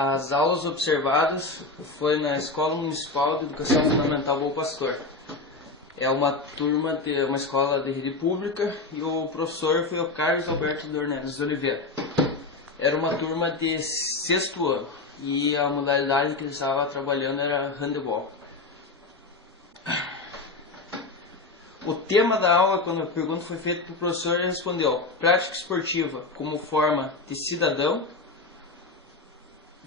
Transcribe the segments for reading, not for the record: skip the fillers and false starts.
As aulas observadas foi na Escola Municipal de Educação Fundamental Bom Pastor. É uma turma de uma escola de rede pública e o professor foi o Carlos Alberto Dornelles de Oliveira. Era uma turma de 6º ano e a modalidade que ele estava trabalhando era handebol. O tema da aula, quando a pergunta foi feita para o professor, ele respondeu: prática esportiva como forma de cidadão,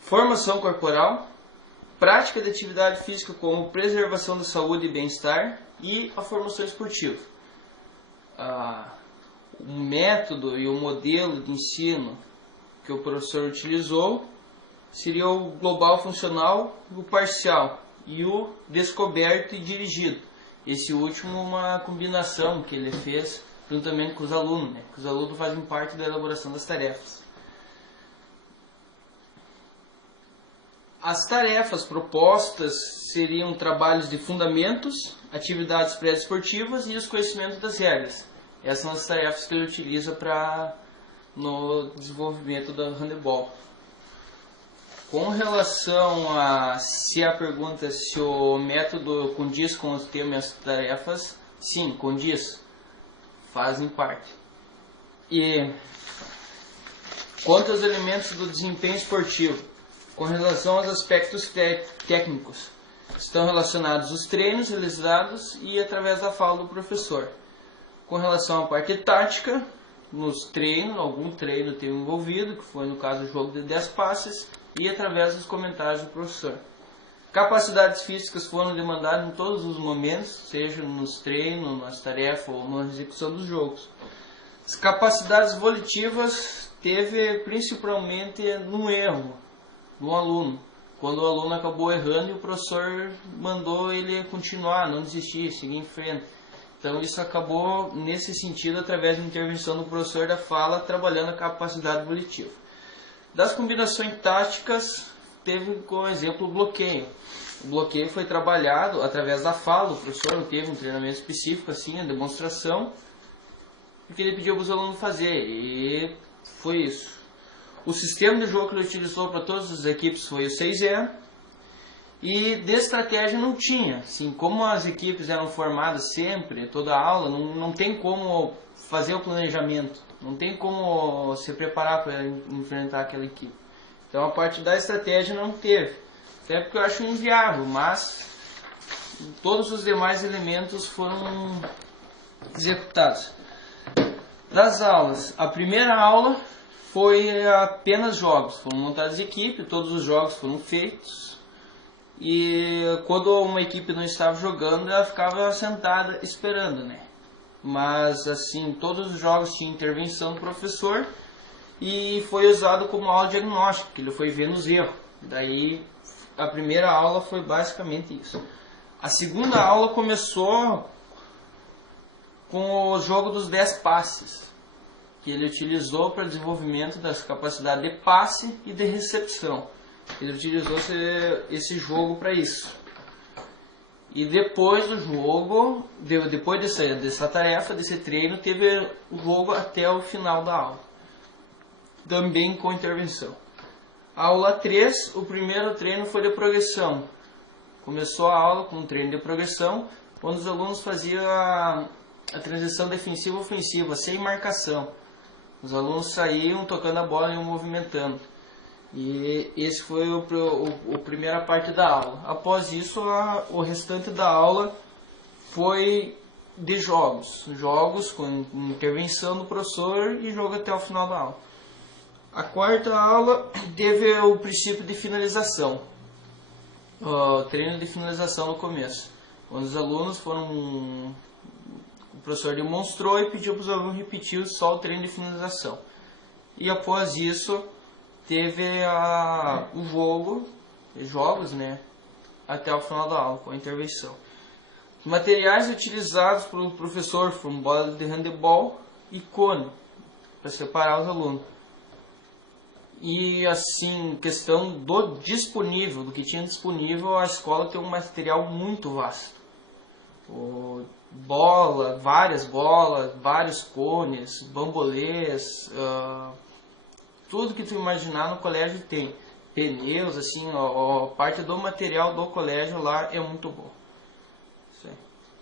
formação corporal, prática de atividade física como preservação da saúde e bem-estar e a formação esportiva. O método e o modelo de ensino que o professor utilizou seria o global funcional, o parcial e o descoberto e dirigido. Esse último uma combinação que ele fez juntamente com os alunos, que os alunos fazem parte da elaboração das tarefas. As tarefas propostas seriam trabalhos de fundamentos, atividades pré-esportivas e os conhecimentos das regras. Essas são as tarefas que ele utiliza no desenvolvimento do handebol. Com relação a se a pergunta se o método condiz com os temas e as tarefas, sim, condiz, fazem parte. E quanto aos elementos do desempenho esportivo, com relação aos aspectos técnicos, estão relacionados os treinos realizados e através da fala do professor. Com relação à parte tática, nos treinos, algum treino teve envolvido, que foi no caso o jogo de 10 passes, e através dos comentários do professor. Capacidades físicas foram demandadas em todos os momentos, seja nos treinos, nas tarefas ou na execução dos jogos. As capacidades volitivas teve principalmente no erro do aluno, quando o aluno acabou errando e o professor mandou ele continuar, não desistir, seguir em frente. Então isso acabou nesse sentido através da intervenção do professor da fala, trabalhando a capacidade volitiva. Das combinações táticas, teve como exemplo o bloqueio. O bloqueio foi trabalhado através da fala, o professor não teve um treinamento específico, assim, a demonstração, que ele pediu para os alunos fazer, e foi isso. O sistema de jogo que ele utilizou para todas as equipes foi o 6-0, e de estratégia não tinha. Assim, como as equipes eram formadas sempre, toda a aula, não tem como fazer o planejamento, não tem como se preparar para enfrentar aquela equipe. Então a parte da estratégia não teve, até porque eu acho inviável, mas todos os demais elementos foram executados. Das aulas, a primeira aula foi apenas jogos, foram montadas equipes, todos os jogos foram feitos, e quando uma equipe não estava jogando, ela ficava sentada esperando, Mas assim, todos os jogos tinham intervenção do professor e foi usado como aula diagnóstica, que ele foi vendo os erros. Daí a primeira aula foi basicamente isso. A segunda aula começou com o jogo dos 10 passes, que ele utilizou para desenvolvimento das capacidades de passe e de recepção. Ele utilizou esse jogo para isso. E depois do jogo, depois dessa tarefa, desse treino, teve o jogo até o final da aula, também com intervenção. A aula 3, o primeiro treino foi de progressão. Começou a aula com um treino de progressão, onde os alunos faziam a transição defensiva-ofensiva, sem marcação. Os alunos saíam tocando a bola e iam movimentando. E esse foi a primeira parte da aula. Após isso, o restante da aula foi de jogos. Jogos com intervenção do professor e jogo até o final da aula. A quarta aula teve o princípio de finalização. O treino de finalização no começo. Onde os alunos o professor demonstrou e pediu para os alunos repetir só o treino de finalização. E após isso, teve jogos, até o final da aula, com a intervenção. Os materiais utilizados pelo professor foram bola de handebol e cone, para separar os alunos. E assim, questão do que tinha disponível, a escola tem um material muito vasto. Várias bolas, vários cones, bambolês, tudo que tu imaginar no colégio tem. pneus, assim, a parte do material do colégio lá é muito boa. Isso aí.